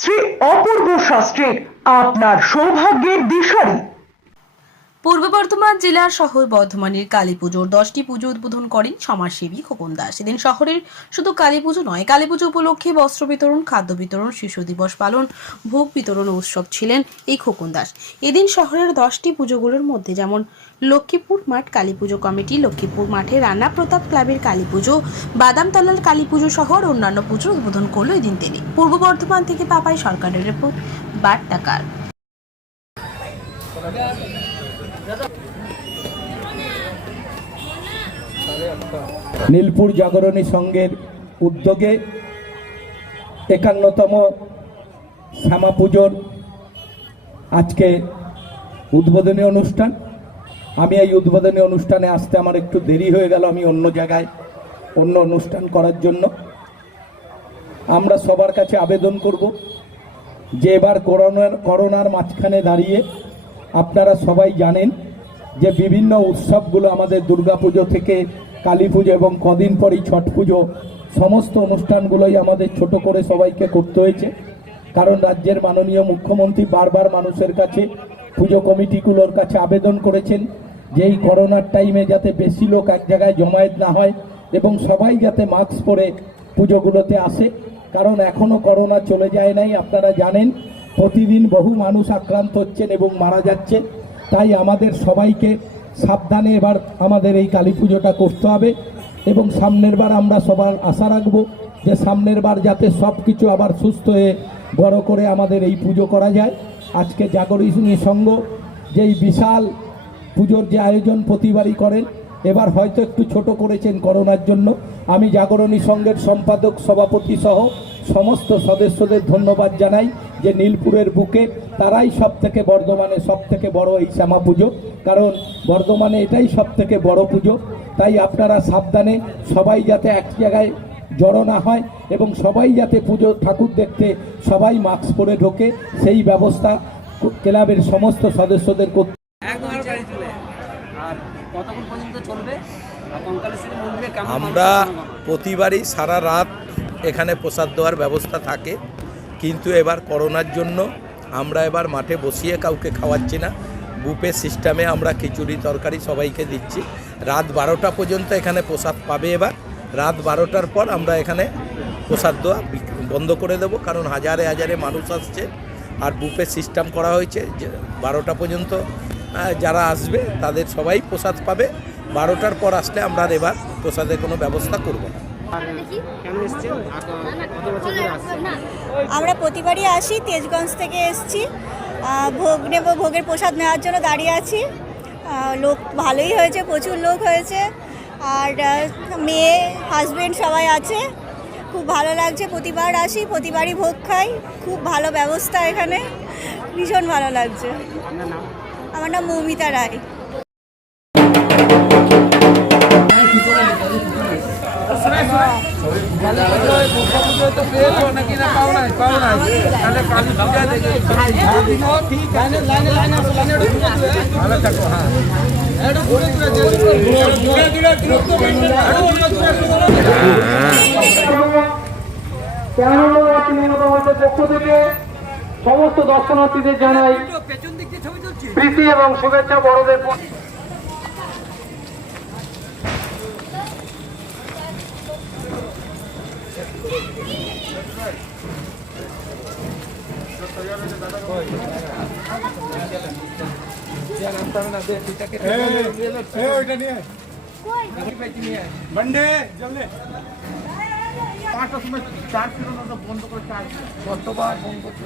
Shri Apurba শাস্ত্রীর আপনার সৌভাগ্যের দিশারি। পূর্ব বর্ধমান জেলার শহর বর্ধমানের কালী পুজোর দশটি পুজো উদ্বোধন করেন সমাজসেবী খোকন দাস। এদিন শহরের শুধু কালী পুজো নয়, কালী পুজো উপলক্ষে বস্ত্র বিতরণ, খাদ্য বিতরণ, শিশু দিবস পালন, ভোগ বিতরণ উৎসব ছিলেন এই খোকন দাস। এদিন শহরের দশটি পুজোগুলোর মধ্যে যেমন লক্ষ্মীপুর মাঠ কালী পুজো কমিটি, লক্ষ্মীপুর মাঠে রানা প্রতাপ ক্লাবের কালী পুজো বাদামতলার কালী পুজো সহ অন্যান্য পুজো উদ্বোধন করল এদিন তিনি। পূর্ব বর্ধমান থেকে পাপাই সরকারের রিপোর্ট, বার্তাকার। নীলপুর জাগরণী সংঘের উদ্যোগে একান্নতম শ্যামা পুজোর আজকে উদ্বোধনী অনুষ্ঠান। আমি এই উদ্বোধনী অনুষ্ঠানে আসতে আমার একটু দেরি হয়ে গেল, আমি অন্য জায়গায় অন্য অনুষ্ঠান করার জন্য। আমরা সবার কাছে আবেদন করব যে এবার করোনার করোনার মাঝখানে দাঁড়িয়ে আপনারা সবাই জানেন যে বিভিন্ন উৎসবগুলো আমাদের দুর্গাপুজো থেকে কালী পুজো এবং কদিন পরই ছট পুজো, সমস্ত অনুষ্ঠানগুলোই আমাদের ছোট করে সবাইকে করতে হয়েছে। কারণ রাজ্যের মাননীয় মুখ্যমন্ত্রী বারবার মানুষের কাছে, পুজো কমিটিগুলোর কাছে আবেদন করেছেন যে এই করোনার টাইমে যাতে বেশি লোক এক জায়গায় জমায়েত না হয় এবং সবাই যাতে মাস্ক পরে পুজোগুলোতে আসে। কারণ এখনও করোনা চলে যায় নাই, আপনারা জানেন। প্রতিদিন বহু মানুষ আক্রান্ত হচ্ছেন এবং মারা যাচ্ছে। তাই আমাদের সবাইকে সাবধানে এবার আমাদের এই কালী পুজোটা করতে হবে এবং সামনের বার আমরা সবার আশা রাখব যে সামনের বার যাতে সব কিছু আবার সুস্থ হয়ে বড় করে আমাদের এই পুজো করা যায়। আজকে জাগরণী সংঘ যেই বিশাল পুজোর যে আয়োজন প্রতিবারই করেন, এবার হয়তো একটু ছোট করেছেন করোনার জন্য। আমি জাগরণী সংঘের সম্পাদক, সভাপতি সহ সমস্ত সদস্যদের ধন্যবাদ জানাই। যে নীলপুরের বুকে তারাই সব থেকে বর্ধমানে সব থেকে বড় এই শ্যামা পুজো। কারণ বর্ধমানে এটাই সব থেকে বড় পুজো। তাই আপনারা সাবধানে সবাই যাতে এক জায়গায় জড়ো না হয় এবং সবাই যাতে পুজো ঠাকুর দেখতে সবাই মাস্ক পরে ঢোকে সেই ব্যবস্থা ক্লাবের সমস্ত সদস্যদের করতে একদম গাড়ি চলে। আর কতক্ষণ পর্যন্ত চলবে? আর কঙ্কালেশ্বরী মন্দিরে কেমন আমরা প্রতিবারই সারা রাত এখানে প্রসাদ দেওয়ার ব্যবস্থা থাকে। কিন্তু এবার করোনার জন্য আমরা এবার মাঠে বসিয়ে কাউকে খাওয়াচ্ছি না। বুফে সিস্টেমে আমরা খিচুড়ি, তরকারি সবাইকে দিচ্ছি। রাত বারোটা পর্যন্ত এখানে প্রসাদ পাবে এবার। রাত বারোটার পর আমরা এখানে প্রসাদ দেওয়া বন্ধ করে দেবো। কারণ হাজারে হাজারে মানুষ আসছে। আর বুফে সিস্টেম করা হয়েছে বারোটা পর্যন্ত যারা আসবে তাদের সবাই প্রসাদ পাবে। বারোটার পর আসলে আমরা এবার প্রসাদের কোনো ব্যবস্থা করব না। আমরা প্রতিবারই আসি তেজগঞ্জ থেকে এসছি। ভোগ নেব ভোগের প্রসাদ নেওয়ার জন্য দাঁড়িয়ে আছি। লোক ভালোই হয়েছে প্রচুর লোক হয়েছে। আর মেয়ে হাজবেন্ড সবাই আছে। খুব ভালো লাগছে প্রতিবার আসি প্রতিবারই ভোগ খাই। খুব ভালো ব্যবস্থা এখানে। ভীষণ ভালো লাগছে। আমার নাম মৌমিতা রায়। পক্ষ থেকে সমস্ত দর্শনার্থীদের জানাই প্রীতি এবং শুভেচ্ছা বড়দের বন্ডে জলদি পাঁচটার সময় চার কিলোমিটার বন্ধ করে চার কতবার ফোন করছো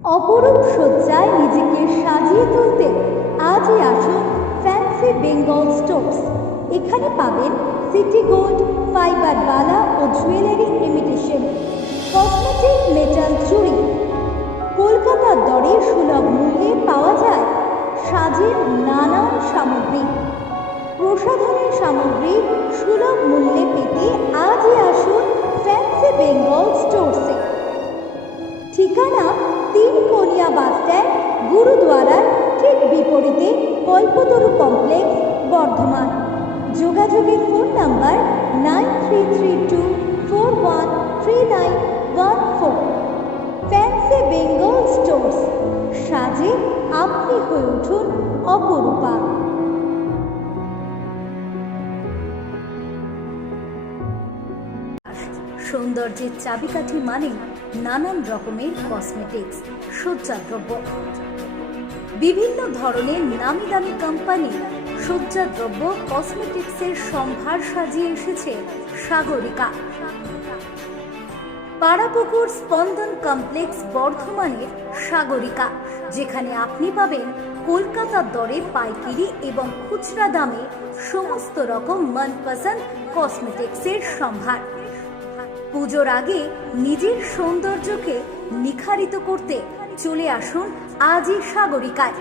অপরূপ সজ্জায় নিজেকে সাজিয়ে তুলতে আজই আসুন ফ্যান্সি বেঙ্গল স্টোর্স এখানে পাবেন সিটি গোল্ড ফাইবার বালা ও জুয়েলারি ইমিটেশন কসমেটিক মেটাল চুড়ি কলকাতার দরে সুলভ মূল্যে পাওয়া যায় সাজের নানান সামগ্রী। প্রসাধনের সামগ্রী গুরুদ্বারার ঠিক বিপরীতে কল্পতরু কমপ্লেক্স বর্ধমান। যোগাযোগের phone number nine three three two four one three nine one four. Fancy Bengal stores. সাজে আপনি হয়ে উঠুন অপরূপা। সৌন্দর্যের চাবিকাঠি মানে নানান রকমের কসমেটিক্স সজ্জাদ্রব্য। বিভিন্ন ধরনের নামি দামি কোম্পানি সজ্জাদ্রব্য কসমেটিক্সের সম্ভার সাজিয়ে এসেছে সাগরিকা। পাড়াপুকুর স্পন্দন কমপ্লেক্স বর্ধমানের সাগরিকা, যেখানে আপনি পাবেন কলকাতার দরে পাইকারি এবং খুচরা দামে সমস্ত রকম মনপসন্দ কসমেটিক্সের সম্ভার। পুজোর আগে নিজের সৌন্দর্যকে নিখারিত করতে চলে আসুন আজই সাগরিকায়।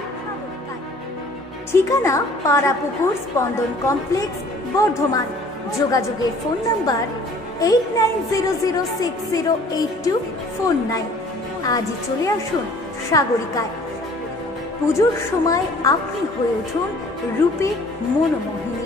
ঠিকানা পাড়াপুকুর স্পন্দন কমপ্লেক্স, বর্ধমান। যোগাযোগের phone number eight nine zero zero six zero eight two four nine. আজই চলে আসুন সাগরিকায়। পুজোর সময় আপনি হয়ে উঠুন রূপে মনোমোহিনী।